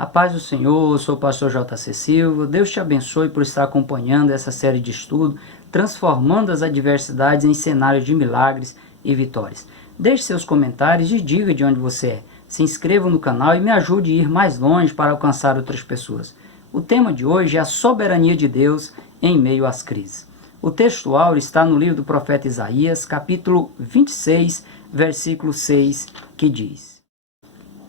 A paz do Senhor, eu sou o pastor J.C. Silva. Deus te abençoe por estar acompanhando essa série de estudo, transformando as adversidades em cenários de milagres e vitórias. Deixe seus comentários e diga de onde você é. Se inscreva no canal e me ajude a ir mais longe para alcançar outras pessoas. O tema de hoje é a soberania de Deus em meio às crises. O texto áureo está no livro do profeta Isaías, capítulo 26, versículo 6, que diz: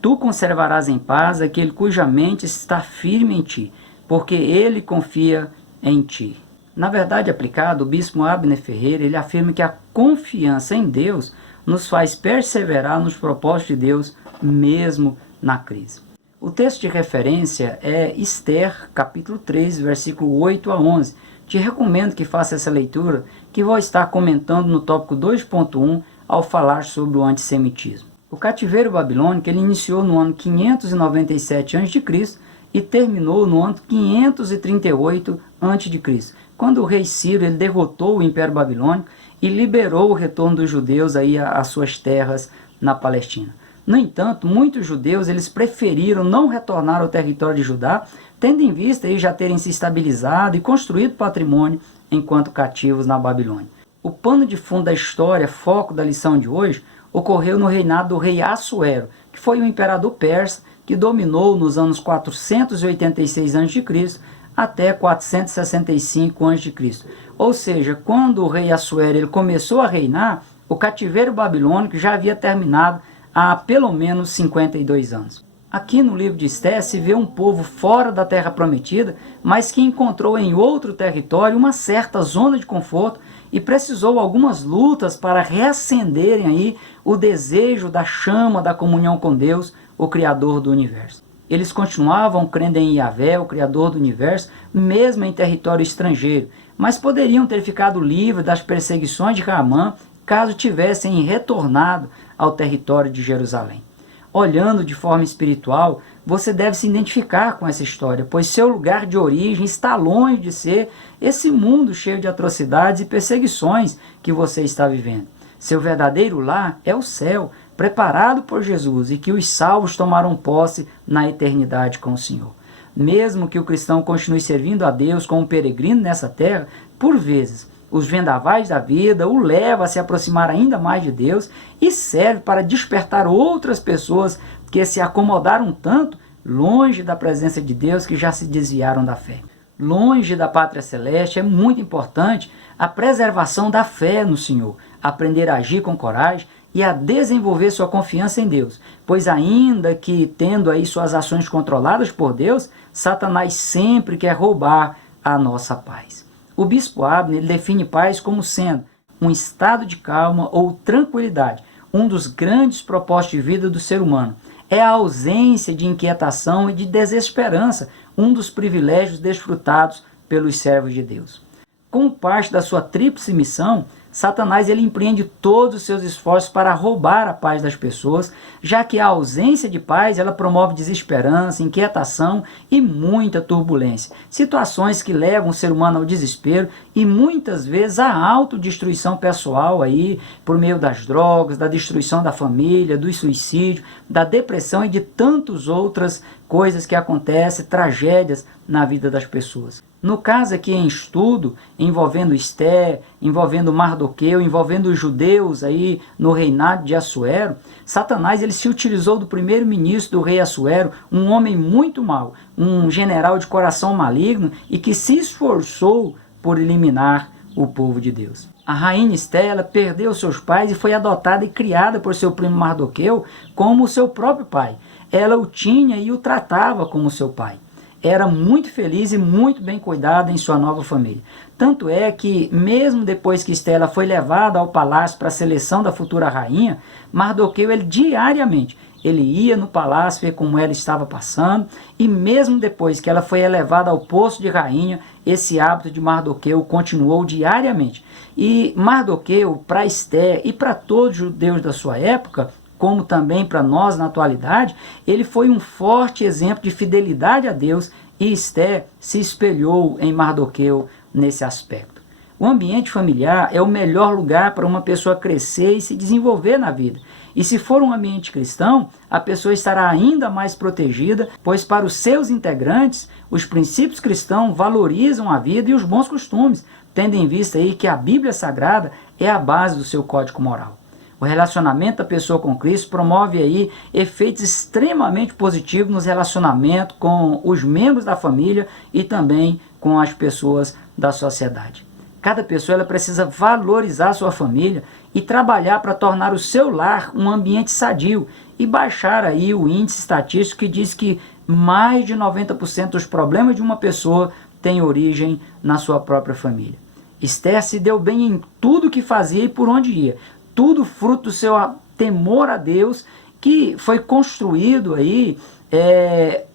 Tu conservarás em paz aquele cuja mente está firme em ti, porque ele confia em ti. Na verdade aplicada, o bispo Abner Ferreira ele afirma que a confiança em Deus nos faz perseverar nos propósitos de Deus, mesmo na crise. O texto de referência é Esther, capítulo 3, versículo 8 a 11. Te recomendo que faça essa leitura, que vou estar comentando no tópico 2.1 ao falar sobre o antissemitismo. O cativeiro babilônico ele iniciou no ano 597 a.C. e terminou no ano 538 a.C., quando o rei Ciro ele derrotou o Império Babilônico e liberou o retorno dos judeus aí às suas terras na Palestina. No entanto, muitos judeus eles preferiram não retornar ao território de Judá, tendo em vista aí já terem se estabilizado e construído patrimônio enquanto cativos na Babilônia. O pano de fundo da história, foco da lição de hoje, ocorreu no reinado do rei Assuero, que foi um imperador persa que dominou nos anos 486 a.C. até 465 a.C. Ou seja, quando o rei Assuero ele começou a reinar, o cativeiro babilônico já havia terminado há pelo menos 52 anos. Aqui no livro de Esther se vê um povo fora da terra prometida, mas que encontrou em outro território uma certa zona de conforto e precisou algumas lutas para reacenderem aí o desejo da chama da comunhão com Deus, o Criador do Universo. Eles continuavam crendo em Yahvé, o Criador do Universo, mesmo em território estrangeiro, mas poderiam ter ficado livres das perseguições de Haamã caso tivessem retornado ao território de Jerusalém. Olhando de forma espiritual, você deve se identificar com essa história, pois seu lugar de origem está longe de ser esse mundo cheio de atrocidades e perseguições que você está vivendo. Seu verdadeiro lar é o céu, preparado por Jesus, e que os salvos tomaram posse na eternidade com o Senhor. Mesmo que o cristão continue servindo a Deus como peregrino nessa terra, por vezes os vendavais da vida o levam a se aproximar ainda mais de Deus e serve para despertar outras pessoas que se acomodaram tanto longe da presença de Deus que já se desviaram da fé. Longe da pátria celeste é muito importante a preservação da fé no Senhor, aprender a agir com coragem e a desenvolver sua confiança em Deus, pois ainda que tendo aí suas ações controladas por Deus, Satanás sempre quer roubar a nossa paz. O bispo Abner ele define paz como sendo um estado de calma ou tranquilidade, um dos grandes propósitos de vida do ser humano. É a ausência de inquietação e de desesperança, um dos privilégios desfrutados pelos servos de Deus. Como parte da sua tríplice missão, Satanás ele empreende todos os seus esforços para roubar a paz das pessoas, já que a ausência de paz ela promove desesperança, inquietação e muita turbulência. Situações que levam o ser humano ao desespero e muitas vezes à autodestruição pessoal aí, por meio das drogas, da destruição da família, do suicídio, da depressão e de tantas outras coisas que acontecem, tragédias na vida das pessoas. No caso aqui em estudo, envolvendo Esther, envolvendo Mardoqueu, envolvendo os judeus aí no reinado de Assuero, Satanás ele se utilizou do primeiro-ministro do rei Assuero, um homem muito mau, um general de coração maligno e que se esforçou por eliminar o povo de Deus. A rainha Esther ela perdeu seus pais e foi adotada e criada por seu primo Mardoqueu como seu próprio pai. Ela o tinha e o tratava como seu pai. Era muito feliz e muito bem cuidada em sua nova família. Tanto é que, mesmo depois que Esther foi levada ao palácio para a seleção da futura rainha, Mardoqueu, ele diariamente, ele ia no palácio ver como ela estava passando, e mesmo depois que ela foi elevada ao posto de rainha, esse hábito de Mardoqueu continuou diariamente. E Mardoqueu, para Esther e para todos os judeus da sua época, como também para nós na atualidade, ele foi um forte exemplo de fidelidade a Deus e Esther se espelhou em Mardoqueu nesse aspecto. O ambiente familiar é o melhor lugar para uma pessoa crescer e se desenvolver na vida. E se for um ambiente cristão, a pessoa estará ainda mais protegida, pois para os seus integrantes, os princípios cristãos valorizam a vida e os bons costumes, tendo em vista aí que a Bíblia Sagrada é a base do seu código moral. O relacionamento da pessoa com Cristo promove aí efeitos extremamente positivos nos relacionamentos com os membros da família e também com as pessoas da sociedade. Cada pessoa ela precisa valorizar a sua família e trabalhar para tornar o seu lar um ambiente sadio e baixar aí o índice estatístico que diz que mais de 90% dos problemas de uma pessoa têm origem na sua própria família. Esther se deu bem em tudo que fazia e por onde ia. Tudo fruto do seu temor a Deus, que foi construído aí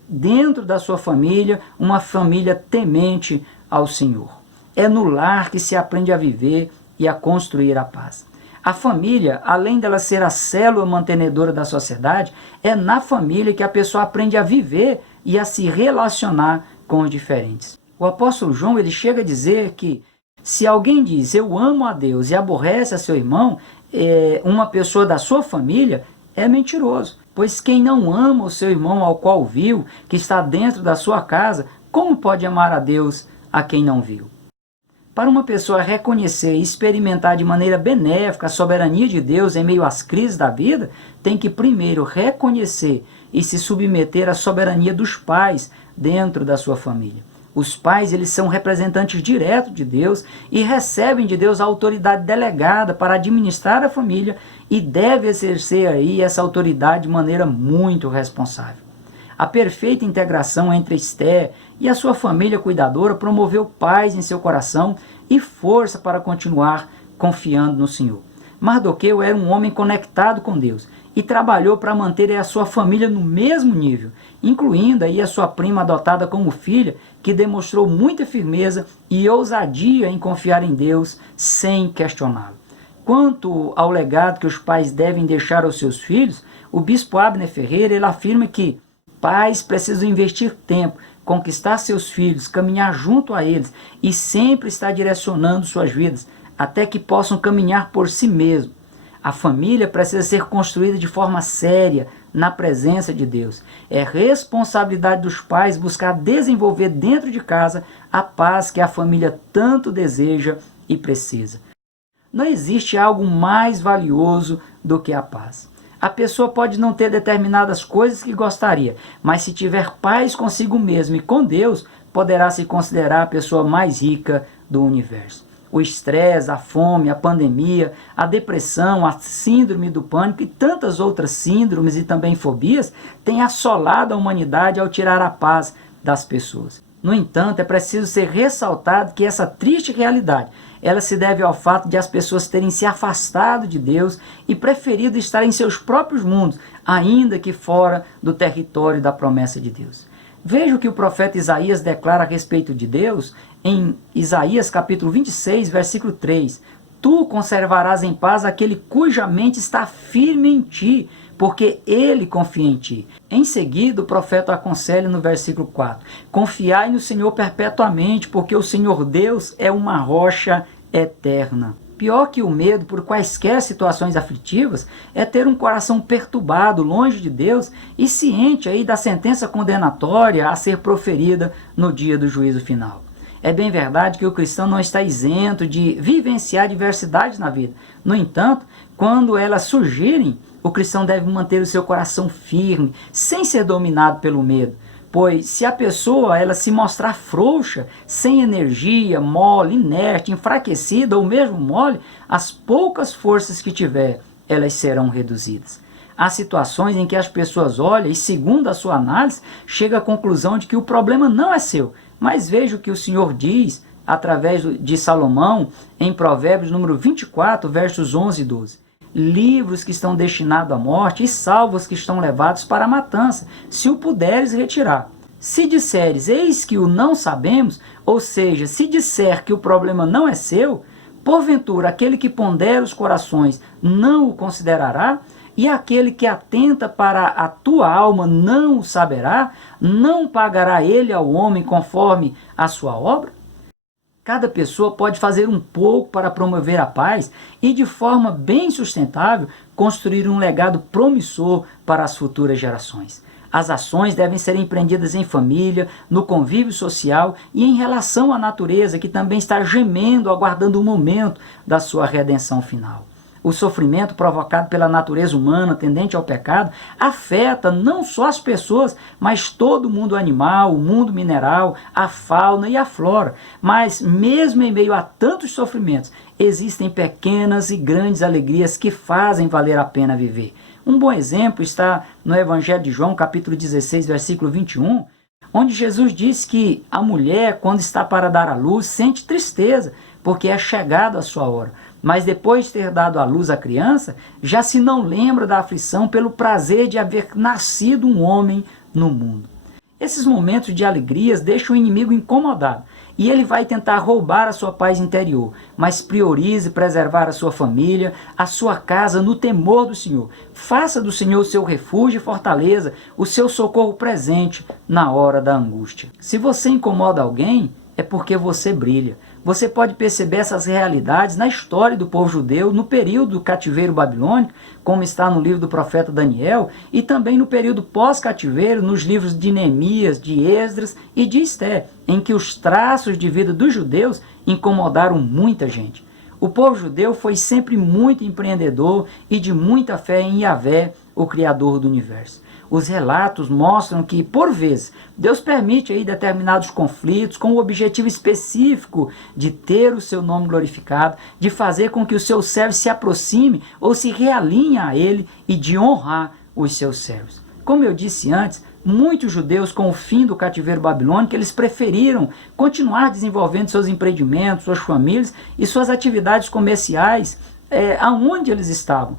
dentro da sua família, uma família temente ao Senhor. É no lar que se aprende a viver e a construir a paz. A família, além dela ser a célula mantenedora da sociedade, é na família que a pessoa aprende a viver e a se relacionar com os diferentes. O apóstolo João ele chega a dizer que se alguém diz eu amo a Deus e aborrece a seu irmão, uma pessoa da sua família, é mentiroso. Pois quem não ama o seu irmão ao qual viu, que está dentro da sua casa, como pode amar a Deus a quem não viu? Para uma pessoa reconhecer e experimentar de maneira benéfica a soberania de Deus em meio às crises da vida, tem que primeiro reconhecer e se submeter à soberania dos pais dentro da sua família. Os pais eles são representantes diretos de Deus e recebem de Deus a autoridade delegada para administrar a família e deve exercer aí essa autoridade de maneira muito responsável. A perfeita integração entre Esther e a sua família cuidadora promoveu paz em seu coração e força para continuar confiando no Senhor. Mardoqueu era um homem conectado com Deus e trabalhou para manter a sua família no mesmo nível, incluindo aí a sua prima adotada como filha, que demonstrou muita firmeza e ousadia em confiar em Deus sem questioná-lo. Quanto ao legado que os pais devem deixar aos seus filhos, o bispo Abner Ferreira ele afirma que pais precisam investir tempo, conquistar seus filhos, caminhar junto a eles e sempre estar direcionando suas vidas, até que possam caminhar por si mesmos. A família precisa ser construída de forma séria, na presença de Deus. É responsabilidade dos pais buscar desenvolver dentro de casa a paz que a família tanto deseja e precisa. Não existe algo mais valioso do que a paz. A pessoa pode não ter determinadas coisas que gostaria, mas se tiver paz consigo mesmo e com Deus, poderá se considerar a pessoa mais rica do universo. O estresse, a fome, a pandemia, a depressão, a síndrome do pânico e tantas outras síndromes e também fobias têm assolado a humanidade ao tirar a paz das pessoas. No entanto, é preciso ser ressaltado que essa triste realidade ela se deve ao fato de as pessoas terem se afastado de Deus e preferido estar em seus próprios mundos, ainda que fora do território da promessa de Deus. Veja o que o profeta Isaías declara a respeito de Deus em Isaías capítulo 26, versículo 3. Tu conservarás em paz aquele cuja mente está firme em ti, porque ele confia em ti. Em seguida, o profeta aconselha no versículo 4. Confiai no Senhor perpetuamente, porque o Senhor Deus é uma rocha eterna. Pior que o medo por quaisquer situações aflitivas é ter um coração perturbado, longe de Deus e ciente aí da sentença condenatória a ser proferida no dia do juízo final. É bem verdade que o cristão não está isento de vivenciar diversidades na vida. No entanto, quando elas surgirem, o cristão deve manter o seu coração firme, sem ser dominado pelo medo. Pois se a pessoa ela se mostrar frouxa, sem energia, mole, inerte, enfraquecida ou mesmo mole, as poucas forças que tiver, elas serão reduzidas. Há situações em que as pessoas olham e, segundo a sua análise, chegam à conclusão de que o problema não é seu. Mas veja o que o Senhor diz através de Salomão em Provérbios número 24, versos 11 e 12. Livros que estão destinados à morte e salvos que estão levados para a matança, se o puderes retirar. Se disseres, eis que o não sabemos, ou seja, se disser que o problema não é seu, porventura aquele que pondera os corações não o considerará, e aquele que atenta para a tua alma não o saberá, não pagará ele ao homem conforme a sua obra? Cada pessoa pode fazer um pouco para promover a paz e, de forma bem sustentável, construir um legado promissor para as futuras gerações. As ações devem ser empreendidas em família, no convívio social e em relação à natureza, que também está gemendo, aguardando o momento da sua redenção final. O sofrimento provocado pela natureza humana tendente ao pecado afeta não só as pessoas, mas todo o mundo animal, o mundo mineral, a fauna e a flora. Mas mesmo em meio a tantos sofrimentos, existem pequenas e grandes alegrias que fazem valer a pena viver. Um bom exemplo está no Evangelho de João, capítulo 16, versículo 21, onde Jesus diz que a mulher, quando está para dar à luz, sente tristeza, porque é chegada a sua hora. Mas depois de ter dado à luz a criança, já se não lembra da aflição pelo prazer de haver nascido um homem no mundo. Esses momentos de alegrias deixam o inimigo incomodado, e ele vai tentar roubar a sua paz interior, mas priorize preservar a sua família, a sua casa no temor do Senhor. Faça do Senhor o seu refúgio e fortaleza, o seu socorro presente na hora da angústia. Se você incomoda alguém, é porque você brilha. Você pode perceber essas realidades na história do povo judeu, no período do cativeiro babilônico, como está no livro do profeta Daniel, e também no período pós-cativeiro, nos livros de Neemias, de Esdras e de Esté, em que os traços de vida dos judeus incomodaram muita gente. O povo judeu foi sempre muito empreendedor e de muita fé em Yahvé, o Criador do universo. Os relatos mostram que, por vezes, Deus permite aí determinados conflitos com o objetivo específico de ter o seu nome glorificado, de fazer com que os seus servos se aproximem ou se realinhem a Ele e de honrar os seus servos. Como eu disse antes, muitos judeus, com o fim do cativeiro babilônico, eles preferiram continuar desenvolvendo seus empreendimentos, suas famílias e suas atividades comerciais aonde eles estavam,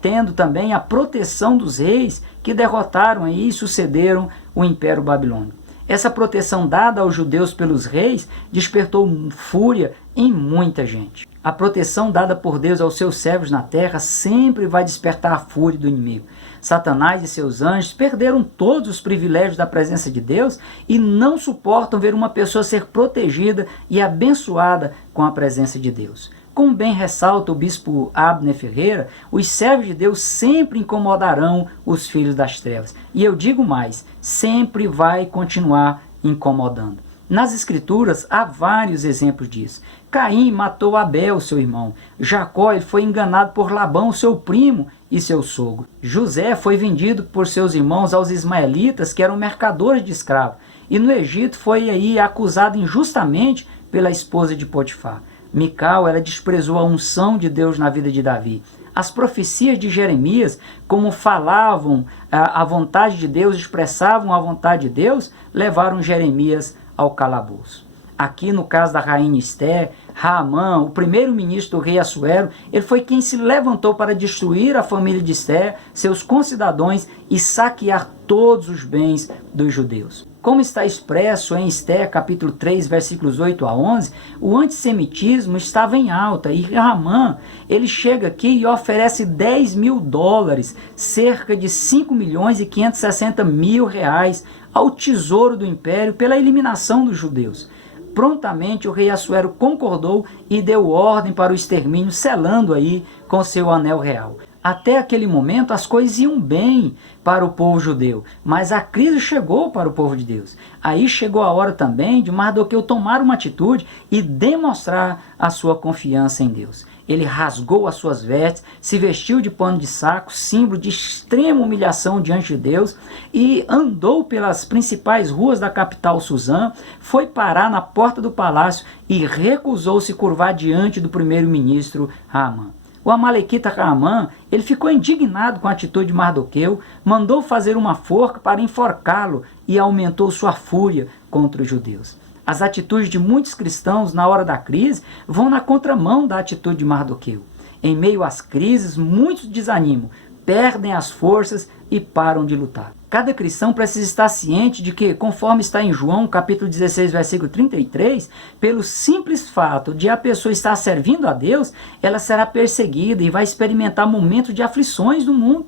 tendo também a proteção dos reis que derrotaram aí e sucederam o Império Babilônico. Essa proteção dada aos judeus pelos reis despertou fúria em muita gente. A proteção dada por Deus aos seus servos na terra sempre vai despertar a fúria do inimigo. Satanás e seus anjos perderam todos os privilégios da presença de Deus e não suportam ver uma pessoa ser protegida e abençoada com a presença de Deus. Como bem ressalta o bispo Abner Ferreira, os servos de Deus sempre incomodarão os filhos das trevas. E eu digo mais, sempre vai continuar incomodando. Nas Escrituras há vários exemplos disso. Caim matou Abel, seu irmão. Jacó ele foi enganado por Labão, seu primo e seu sogro. José foi vendido por seus irmãos aos ismaelitas, que eram mercadores de escravos. E no Egito foi aí acusado injustamente pela esposa de Potifar. Mical, ela desprezou a unção de Deus na vida de Davi. As profecias de Jeremias, como falavam a vontade de Deus, expressavam a vontade de Deus, levaram Jeremias ao calabouço. Aqui no caso da rainha Esté, Raamã, o primeiro-ministro do rei Assuero, ele foi quem se levantou para destruir a família de Esté, seus concidadãos e saquear todos os bens dos judeus. Como está expresso em Esté, capítulo 3, versículos 8 a 11, o antissemitismo estava em alta e Raamã, ele chega aqui e oferece $10.000, cerca de 5.560.000 reais, ao tesouro do império pela eliminação dos judeus. Prontamente o rei Assuero concordou e deu ordem para o extermínio, selando aí com seu anel real. Até aquele momento as coisas iam bem para o povo judeu, mas a crise chegou para o povo de Deus. Aí chegou a hora também de Mardoqueu tomar uma atitude e demonstrar a sua confiança em Deus. Ele rasgou as suas vestes, se vestiu de pano de saco, símbolo de extrema humilhação diante de Deus, e andou pelas principais ruas da capital Suzã, foi parar na porta do palácio e recusou-se curvar diante do primeiro-ministro Raamã. O amalequita Raamã, ele ficou indignado com a atitude de Mardoqueu, mandou fazer uma forca para enforcá-lo e aumentou sua fúria contra os judeus. As atitudes de muitos cristãos na hora da crise vão na contramão da atitude de Mardoqueu. Em meio às crises, muitos desanimam, perdem as forças e param de lutar. Cada cristão precisa estar ciente de que, conforme está em João, capítulo 16, versículo 33, pelo simples fato de a pessoa estar servindo a Deus, ela será perseguida e vai experimentar momentos de aflições no mundo.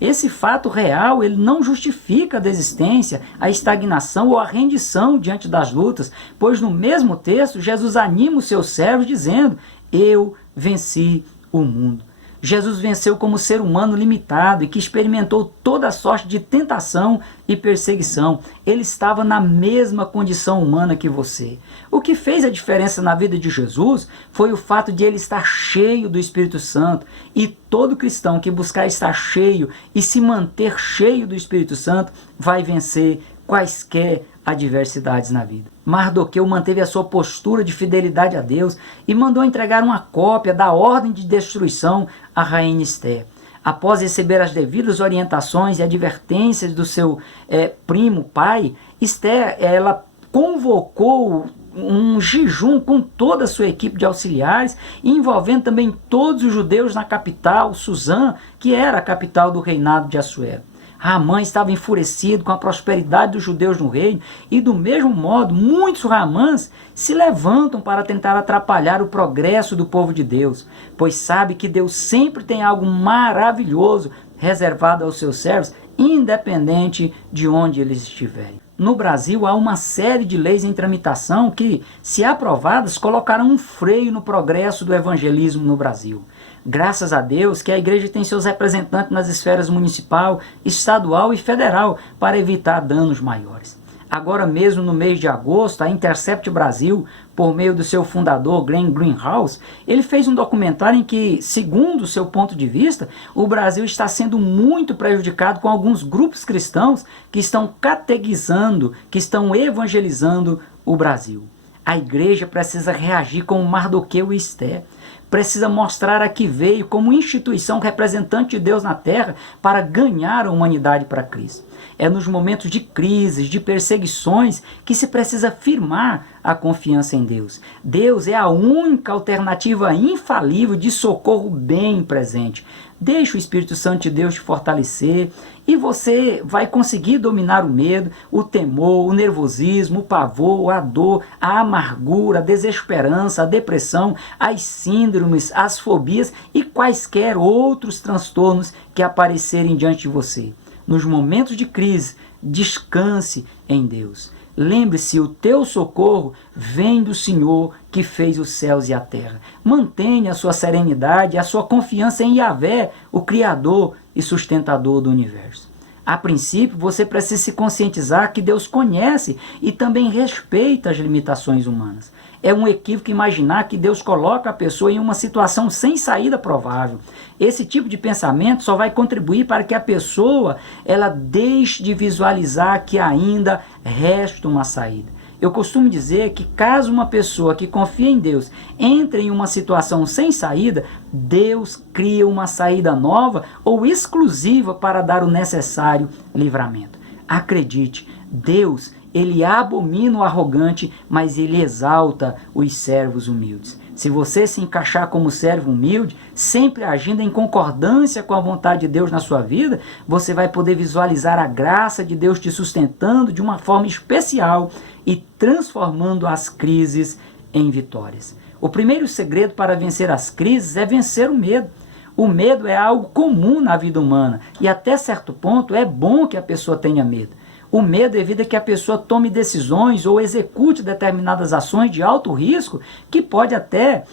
Esse fato real, ele não justifica a desistência, a estagnação ou a rendição diante das lutas, pois no mesmo texto, Jesus anima os seus servos dizendo: eu venci o mundo. Jesus venceu como ser humano limitado e que experimentou toda sorte de tentação e perseguição. Ele estava na mesma condição humana que você. O que fez a diferença na vida de Jesus foi o fato de ele estar cheio do Espírito Santo. E todo cristão que buscar estar cheio e se manter cheio do Espírito Santo vai vencer quaisquer adversidades na vida. Mardoqueu manteve a sua postura de fidelidade a Deus e mandou entregar uma cópia da ordem de destruição à rainha Esther. Após receber as devidas orientações e advertências do seu primo pai, Esther ela convocou um jejum com toda a sua equipe de auxiliares, envolvendo também todos os judeus na capital, Suzã, que era a capital do reinado de Assuero. Ramã estava enfurecido com a prosperidade dos judeus no reino e, do mesmo modo, muitos Ramãs se levantam para tentar atrapalhar o progresso do povo de Deus, pois sabe que Deus sempre tem algo maravilhoso reservado aos seus servos, independente de onde eles estiverem. No Brasil, há uma série de leis em tramitação que, se aprovadas, colocarão um freio no progresso do evangelismo no Brasil. Graças a Deus que a igreja tem seus representantes nas esferas municipal, estadual e federal para evitar danos maiores. Agora mesmo no mês de agosto, a Intercept Brasil, por meio do seu fundador Glenn Greenhouse, ele fez um documentário em que, segundo o seu ponto de vista, o Brasil está sendo muito prejudicado com alguns grupos cristãos que estão catequizando, que estão evangelizando o Brasil. A igreja precisa reagir como Mardoqueu e Esther. Precisa mostrar a que veio como instituição representante de Deus na terra para ganhar a humanidade para Cristo. É nos momentos de crises, de perseguições, que se precisa firmar a confiança em Deus. Deus é a única alternativa infalível de socorro bem presente. Deixe o Espírito Santo de Deus te fortalecer e você vai conseguir dominar o medo, o temor, o nervosismo, o pavor, a dor, a amargura, a desesperança, a depressão, as síndromes, as fobias e quaisquer outros transtornos que aparecerem diante de você. Nos momentos de crise, descanse em Deus. Lembre-se, o teu socorro vem do Senhor que fez os céus e a terra. Mantenha a sua serenidade e a sua confiança em Yahvé, o Criador e sustentador do universo. A princípio, você precisa se conscientizar que Deus conhece e também respeita as limitações humanas. É um equívoco imaginar que Deus coloca a pessoa em uma situação sem saída provável. Esse tipo de pensamento só vai contribuir para que a pessoa ela deixe de visualizar que ainda resta uma saída. Eu costumo dizer que caso uma pessoa que confia em Deus entre em uma situação sem saída, Deus cria uma saída nova ou exclusiva para dar o necessário livramento. Acredite, Deus, ele abomina o arrogante, mas ele exalta os servos humildes. Se você se encaixar como servo humilde, sempre agindo em concordância com a vontade de Deus na sua vida, você vai poder visualizar a graça de Deus te sustentando de uma forma especial e transformando as crises em vitórias. O primeiro segredo para vencer as crises é vencer o medo. O medo é algo comum na vida humana e até certo ponto é bom que a pessoa tenha medo. O medo evita que a pessoa tome decisões ou execute determinadas ações de alto risco que pode até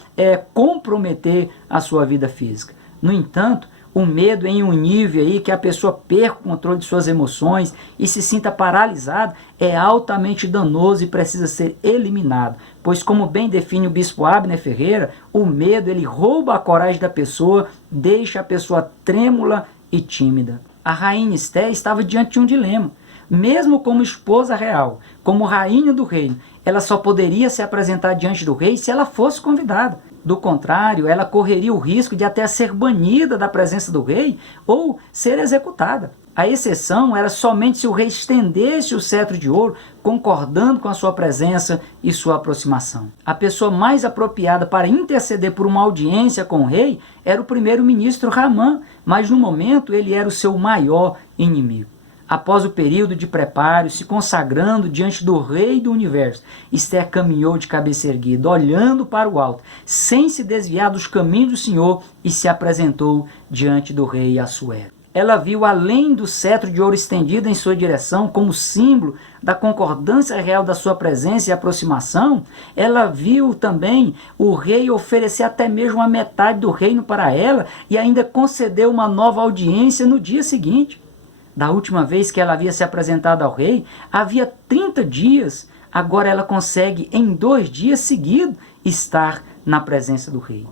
comprometer a sua vida física. No entanto, o medo em um nível aí que a pessoa perca o controle de suas emoções e se sinta paralisado é altamente danoso e precisa ser eliminado. Pois, como bem define o bispo Abner Ferreira, o medo ele rouba a coragem da pessoa, deixa a pessoa trêmula e tímida. A rainha Esther estava diante de um dilema. Mesmo como esposa real, como rainha do reino, ela só poderia se apresentar diante do rei se ela fosse convidada. Do contrário, ela correria o risco de até ser banida da presença do rei ou ser executada. A exceção era somente se o rei estendesse o cetro de ouro, concordando com a sua presença e sua aproximação. A pessoa mais apropriada para interceder por uma audiência com o rei era o primeiro-ministro Ramã, mas no momento ele era o seu maior inimigo. Após o período de preparo, se consagrando diante do Rei do Universo, Esther caminhou de cabeça erguida, olhando para o alto, sem se desviar dos caminhos do Senhor, e se apresentou diante do rei Assuero. ela viu, além do cetro de ouro estendido em sua direção, como símbolo da concordância real da sua presença e aproximação, ela viu também o rei oferecer até mesmo a metade do reino para ela e ainda concedeu uma nova audiência no dia seguinte. Da última vez que ela havia se apresentado ao rei, havia 30 dias, agora ela consegue, em 2 dias seguidos, estar na presença do rei.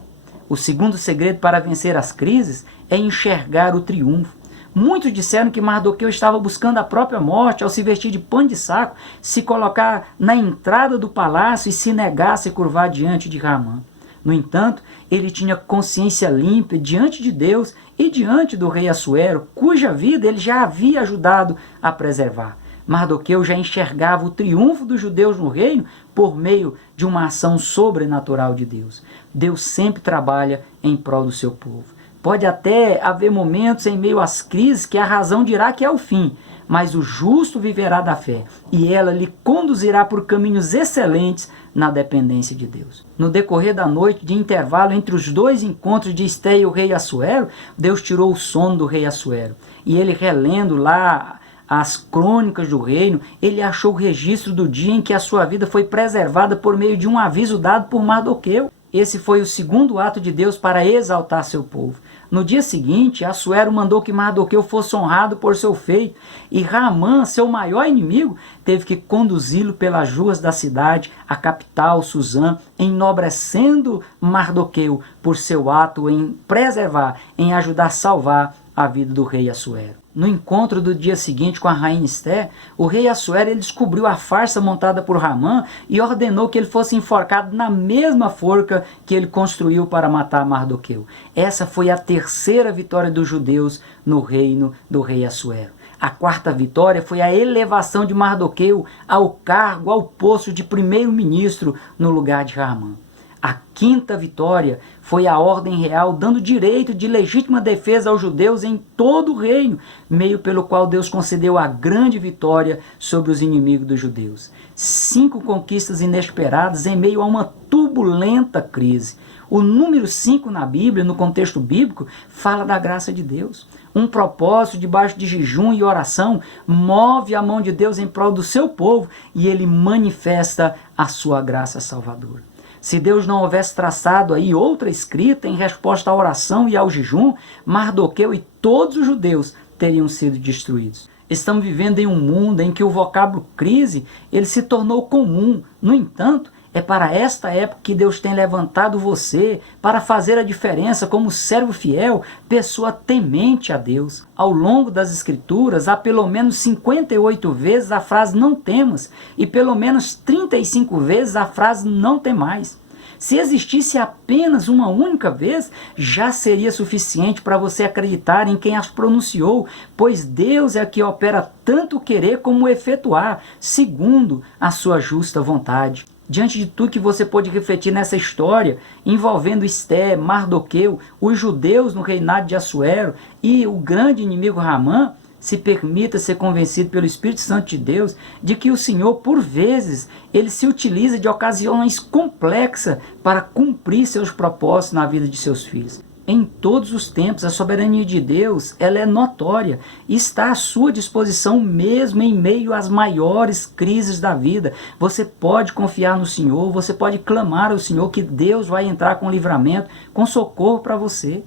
O segundo segredo para vencer as crises é enxergar o triunfo. Muitos disseram que Mardoqueu estava buscando a própria morte ao se vestir de pano de saco, se colocar na entrada do palácio e se negar a se curvar diante de Haman. No entanto, ele tinha consciência limpa diante de Deus e diante do rei Assuero, cuja vida ele já havia ajudado a preservar. Mardoqueu já enxergava o triunfo dos judeus no reino por meio de uma ação sobrenatural de Deus. Deus sempre trabalha em prol do seu povo. Pode até haver momentos em meio às crises que a razão dirá que é o fim, mas o justo viverá da fé, e ela lhe conduzirá por caminhos excelentes na dependência de Deus. No decorrer da noite, de intervalo entre os 2 encontros de Esté e o rei Assuero, Deus tirou o sono do rei Assuero, e ele, relendo lá as crônicas do reino, ele achou o registro do dia em que a sua vida foi preservada por meio de um aviso dado por Mardoqueu. Esse foi o segundo ato de Deus para exaltar seu povo. No dia seguinte, Assuero mandou que Mardoqueu fosse honrado por seu feito, e Haman, seu maior inimigo, teve que conduzi-lo pelas ruas da cidade, a capital, Suzã, enobrecendo Mardoqueu por seu ato em preservar, em ajudar a salvar a vida do rei Assuero. No encontro do dia seguinte com a rainha Esté, o rei Assuero ele descobriu a farsa montada por Haman e ordenou que ele fosse enforcado na mesma forca que ele construiu para matar Mardoqueu. Essa foi a terceira vitória dos judeus no reino do rei Assuero. A quarta vitória foi a elevação de Mardoqueu ao cargo, ao posto de primeiro-ministro no lugar de Haman. A quinta vitória foi a ordem real dando direito de legítima defesa aos judeus em todo o reino, meio pelo qual Deus concedeu a grande vitória sobre os inimigos dos judeus. 5 conquistas inesperadas em meio a uma turbulenta crise. O número 5 na Bíblia, no contexto bíblico, fala da graça de Deus. Um propósito debaixo de jejum e oração move a mão de Deus em prol do seu povo e ele manifesta a sua graça salvadora. Se Deus não houvesse traçado aí outra escrita em resposta à oração e ao jejum, Mardoqueu e todos os judeus teriam sido destruídos. Estamos vivendo em um mundo em que o vocábulo crise ele se tornou comum. No entanto, é para esta época que Deus tem levantado você para fazer a diferença como servo fiel, pessoa temente a Deus. Ao longo das Escrituras, há pelo menos 58 vezes a frase não temas e pelo menos 35 vezes a frase não temais. Se existisse apenas uma única vez, já seria suficiente para você acreditar em quem as pronunciou, pois Deus é que opera tanto o querer como o efetuar, segundo a sua justa vontade. Diante de tudo que você pode refletir nessa história, envolvendo Esté, Mardoqueu, os judeus no reinado de Assuero e o grande inimigo Haman, se permita ser convencido pelo Espírito Santo de Deus de que o Senhor, por vezes, ele se utiliza de ocasiões complexas para cumprir seus propósitos na vida de seus filhos. Em todos os tempos, a soberania de Deus ela é notória e está à sua disposição mesmo em meio às maiores crises da vida. Você pode confiar no Senhor, você pode clamar ao Senhor que Deus vai entrar com livramento, com socorro para você.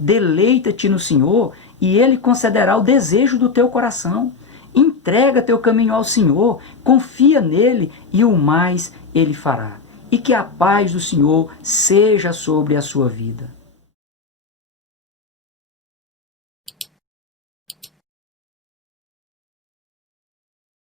Deleita-te no Senhor e Ele concederá o desejo do teu coração. Entrega teu caminho ao Senhor, confia nele e o mais Ele fará. E que a paz do Senhor seja sobre a sua vida.